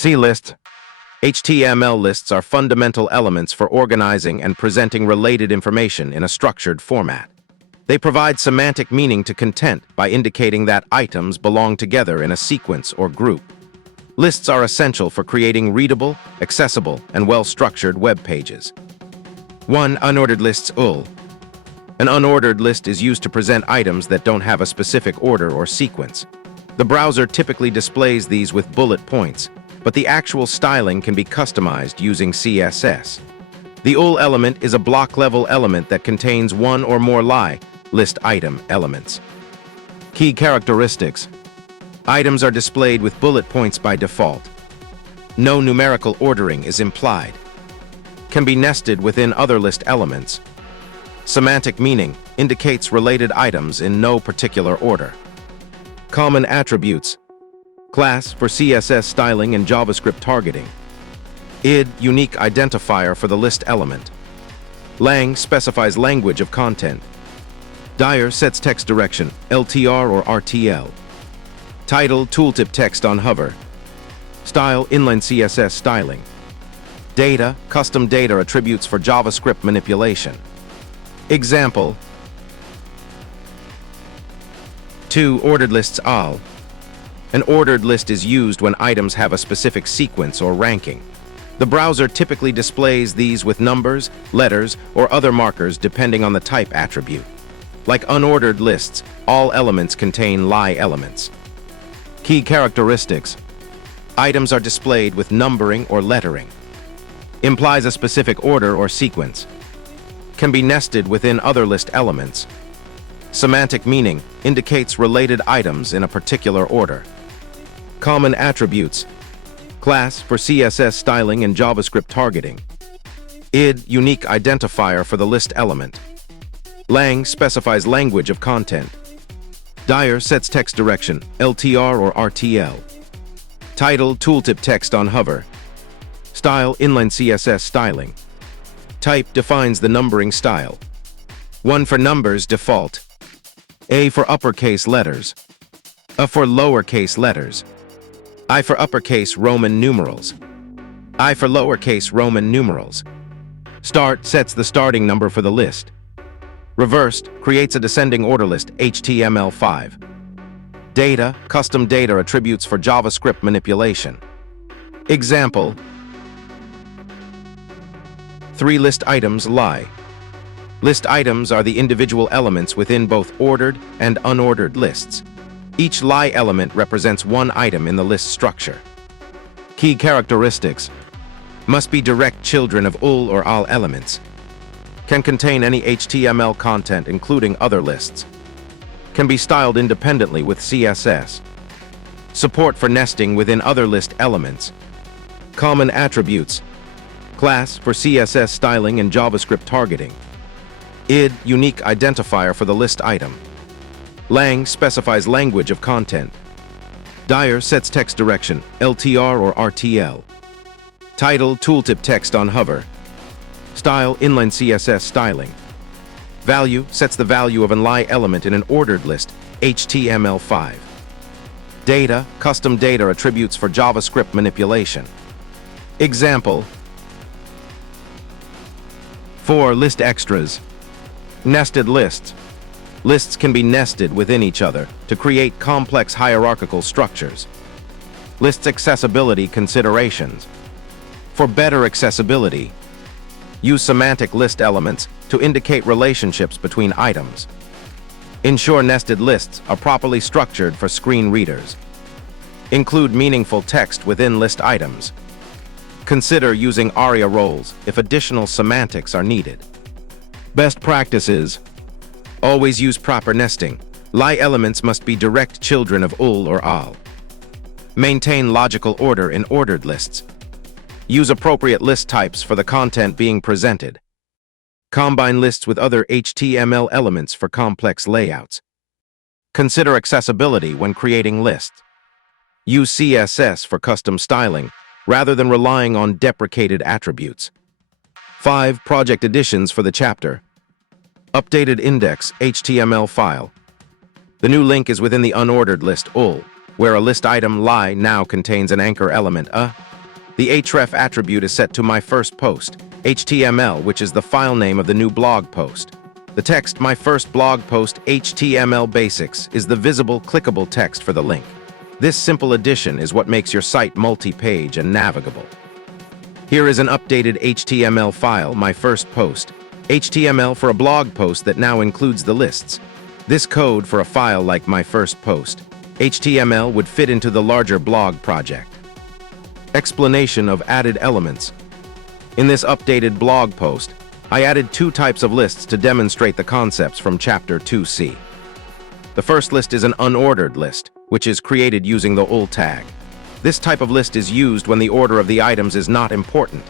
See lists. HTML lists are fundamental elements for organizing and presenting related information in a structured format. They provide semantic meaning to content by indicating that items belong together in a sequence or group. Lists are essential for creating readable, accessible, and well-structured web pages. 1. Unordered lists. An unordered list is used to present items that don't have a specific order or sequence. The browser typically displays these with bullet points, but the actual styling can be customized using CSS. The UL element is a block-level element that contains one or more list item elements. Key characteristics. Items are displayed with bullet points by default. No numerical ordering is implied. Can be nested within other list elements. Semantic meaning indicates related items in no particular order. Common attributes. Class for CSS styling and JavaScript targeting. id unique identifier for the list element. Lang specifies language of content. dir sets text direction, LTR or RTL. Title tooltip text on hover. Style inline CSS styling. Data custom data attributes for JavaScript manipulation. Example. 2. Ordered lists. An ordered list is used when items have a specific sequence or ranking. The browser typically displays these with numbers, letters, or other markers depending on the type attribute. Like unordered lists, all elements contain elements. Key characteristics. Items are displayed with numbering or lettering. Implies a specific order or sequence. Can be nested within other list elements. Semantic meaning indicates related items in a particular order. Common attributes. Class for CSS styling and JavaScript targeting. id unique identifier for the list element. Lang specifies language of content. dir sets text direction, LTR or RTL. Title tooltip text on hover. Style inline CSS styling. Type defines the numbering style. 1 for numbers default. A for uppercase letters. A for lowercase letters. I for uppercase Roman numerals. I for lowercase Roman numerals. Start sets the starting number for the list. Reversed creates a descending order list, HTML5. Data custom data attributes for JavaScript manipulation. Example. 3 list items. List items are the individual elements within both ordered and unordered lists. Each element represents one item in the list structure. Key characteristics. Must be direct children of UL or AL elements. Can contain any HTML content including other lists. Can be styled independently with CSS. Support for nesting within other list elements. Common attributes. Class for CSS styling and JavaScript targeting. id unique identifier for the list item. Lang specifies language of content. dir sets text direction, LTR or RTL. Title tooltip text on hover. Style inline CSS styling. Value sets the value of an element in an ordered list, HTML5. Data custom data attributes for JavaScript manipulation. Example. 4 list extras. Nested lists. Lists can be nested within each other to create complex hierarchical structures. Lists accessibility considerations. For better accessibility, use semantic list elements to indicate relationships between items. Ensure nested lists are properly structured for screen readers. Include meaningful text within list items. Consider using ARIA roles if additional semantics are needed. Best practices. Always use proper nesting. Elements must be direct children of UL or AL. Maintain logical order in ordered lists. Use appropriate list types for the content being presented. Combine lists with other HTML elements for complex layouts. Consider accessibility when creating lists. Use CSS for custom styling rather than relying on deprecated attributes. 5 project additions for the chapter. Updated index HTML file. The new link is within the unordered list UL, where a list item now contains an anchor element The href attribute is set to my first post, HTML, which is the file name of the new blog post. The text "My First Blog Post HTML Basics" is the visible, clickable text for the link. This simple addition is what makes your site multi-page and navigable. Here is an updated HTML file, My First Post, HTML for a blog post that now includes the lists. This code for a file like My First Post, HTML, would fit into the larger blog project. Explanation of added elements. In this updated blog post, I added 2 types of lists to demonstrate the concepts from Chapter 2C. The first list is an unordered list, which is created using the ul tag. This type of list is used when the order of the items is not important.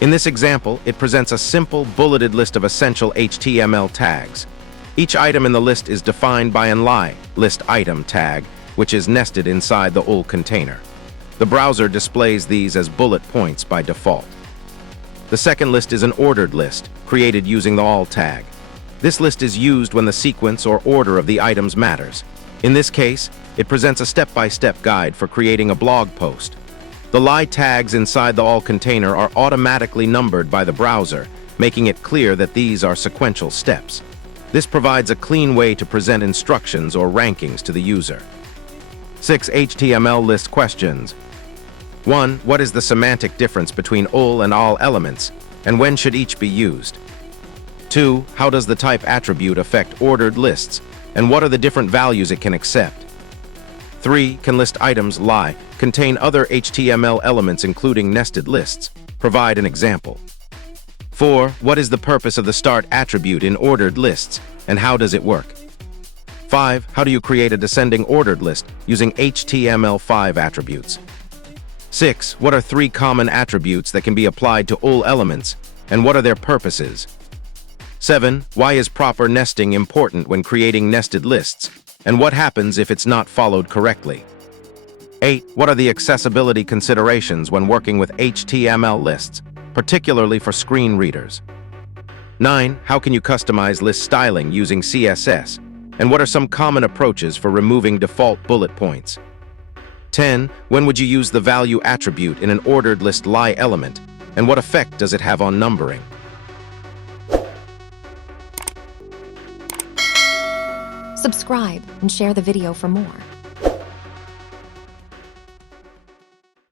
In this example, it presents a simple, bulleted list of essential HTML tags. Each item in the list is defined by an list item tag, which is nested inside the ul container. The browser displays these as bullet points by default. The second list is an ordered list, created using the all tag. This list is used when the sequence or order of the items matters. In this case, it presents a step-by-step guide for creating a blog post. The tags inside the all container are automatically numbered by the browser, making it clear that these are sequential steps. This provides a clean way to present instructions or rankings to the user. 6 HTML list questions. 1. What is the semantic difference between ul and all elements, and when should each be used? 2. How does the type attribute affect ordered lists, and what are the different values it can accept? 3. Can list items contain other HTML elements including nested lists? Provide an example. 4. What is the purpose of the start attribute in ordered lists, and how does it work? 5. How do you create a descending ordered list using HTML5 attributes? 6. What are 3 common attributes that can be applied to ul elements, and what are their purposes? 7. Why is proper nesting important when creating nested lists, and what happens if it's not followed correctly? 8. What are the accessibility considerations when working with HTML lists, particularly for screen readers? 9. How can you customize list styling using CSS, and what are some common approaches for removing default bullet points? 10. When would you use the value attribute in an ordered list element, and what effect does it have on numbering? Subscribe and share the video for more.